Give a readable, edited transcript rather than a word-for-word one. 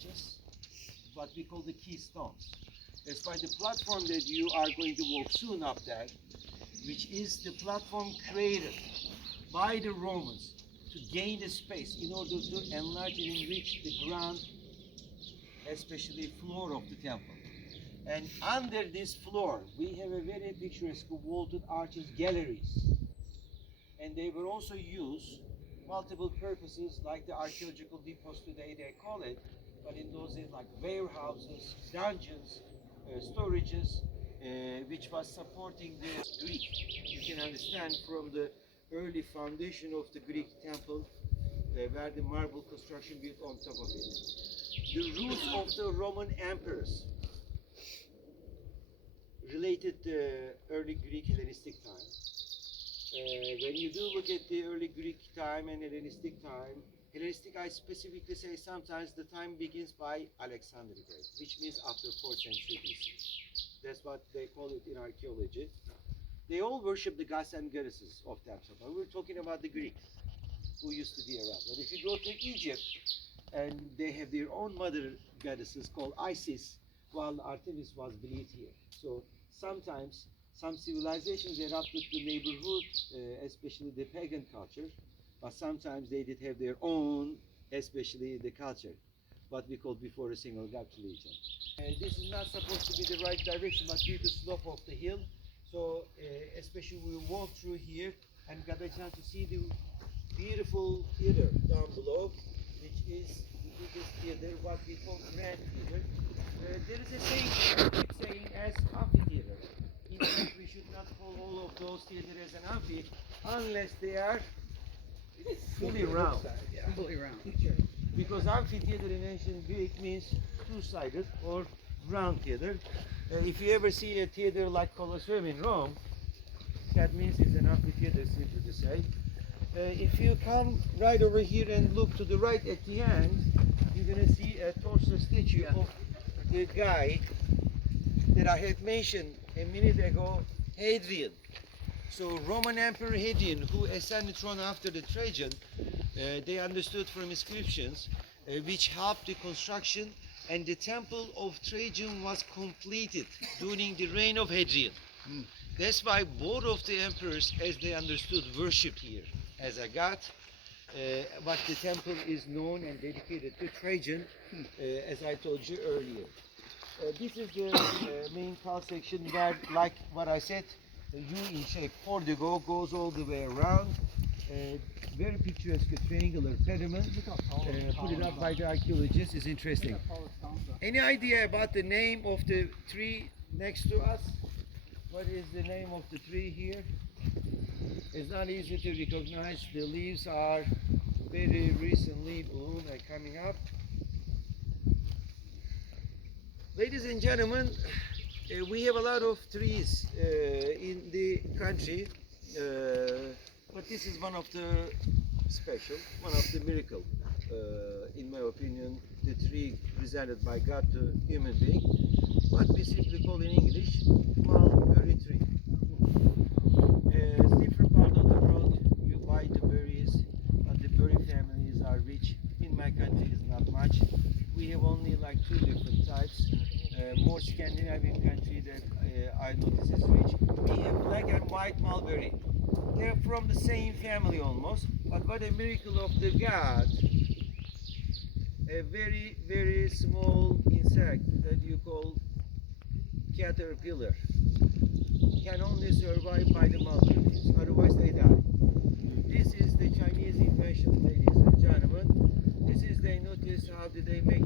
arches, what we call the keystones. That's by the platform that you are going to walk soon up there, which is the platform created by the Romans to gain the space in order to enlarge and enrich the ground, especially floor of the temple. And under this floor, we have a very picturesque vaulted arches galleries. And they were also used multiple purposes, like the archaeological depots today they call it, but in those days like warehouses, dungeons, storages, which was supporting the Greek. You can understand from the early foundation of the Greek temple, where the marble construction built on top of it. The roots of the Roman emperors related to early Greek Hellenistic time. When you do look at the early Greek time and Hellenistic time, Hellenistic, I specifically say sometimes the time begins by Alexander the Great, which means after 4th century BC. That's what they call it in archaeology. They all worship the gods and goddesses of themselves. But we're talking about the Greeks who used to be around. But if you go to Egypt, and they have their own mother goddesses called Isis, while Artemis was believed here. So sometimes some civilizations adopted the neighborhood, especially the pagan culture, but sometimes they did have their own, especially the culture, what we called before a single god religion. This is not supposed to be the right direction, but due to slope of the hill, so especially we walk through here and got a chance to see the beautiful theater down below, which is the biggest theater, what we call grand theater. There is a saying, keep saying as amphitheater. In fact, we should not call all of those theaters as an amphi unless they are fully round. Fully round. Because amphitheater in ancient Greek means two-sided or round theater. If you ever see a theater like Colosseum in Rome, that means it's an amphitheater, simply to say. If you come right over here and look to the right at the end, you're going to see a torso statue of the guy that I had mentioned a minute ago, Hadrian. So Roman Emperor Hadrian, who ascended the throne after the Trajan, they understood from inscriptions which helped the construction, and the temple of Trajan was completed during the reign of Hadrian. That's why both of the emperors, as they understood, worshipped here as a god. But the temple is known and dedicated to Trajan, as I told you earlier. This is the main cross section where, like what I said, the U in shape portico goes all the way around. Very picturesque triangular pediment. Put it up by the archaeologists is interesting. Any idea about the name of the tree next to us? What is the name of the tree here? It's not easy to recognize. The leaves are very recently bloomed and coming up. Ladies and gentlemen, we have a lot of trees in the country, but this is one of the special, one of the miracle, in my opinion, the tree presented by God to human being, what we simply call in English, mulberry tree. Different part of the world, you buy the berries, but the berry families are rich. In my country, is not much. We have only like 2 different types. More Scandinavian country that I notice is rich. We have black and white mulberry. They're from the same family almost, but what a miracle of the God. A very, very small insect that you call caterpillar can only survive by the mulberry leaves, otherwise they die. This is the Chinese invention, ladies and gentlemen. This is, they notice how did they make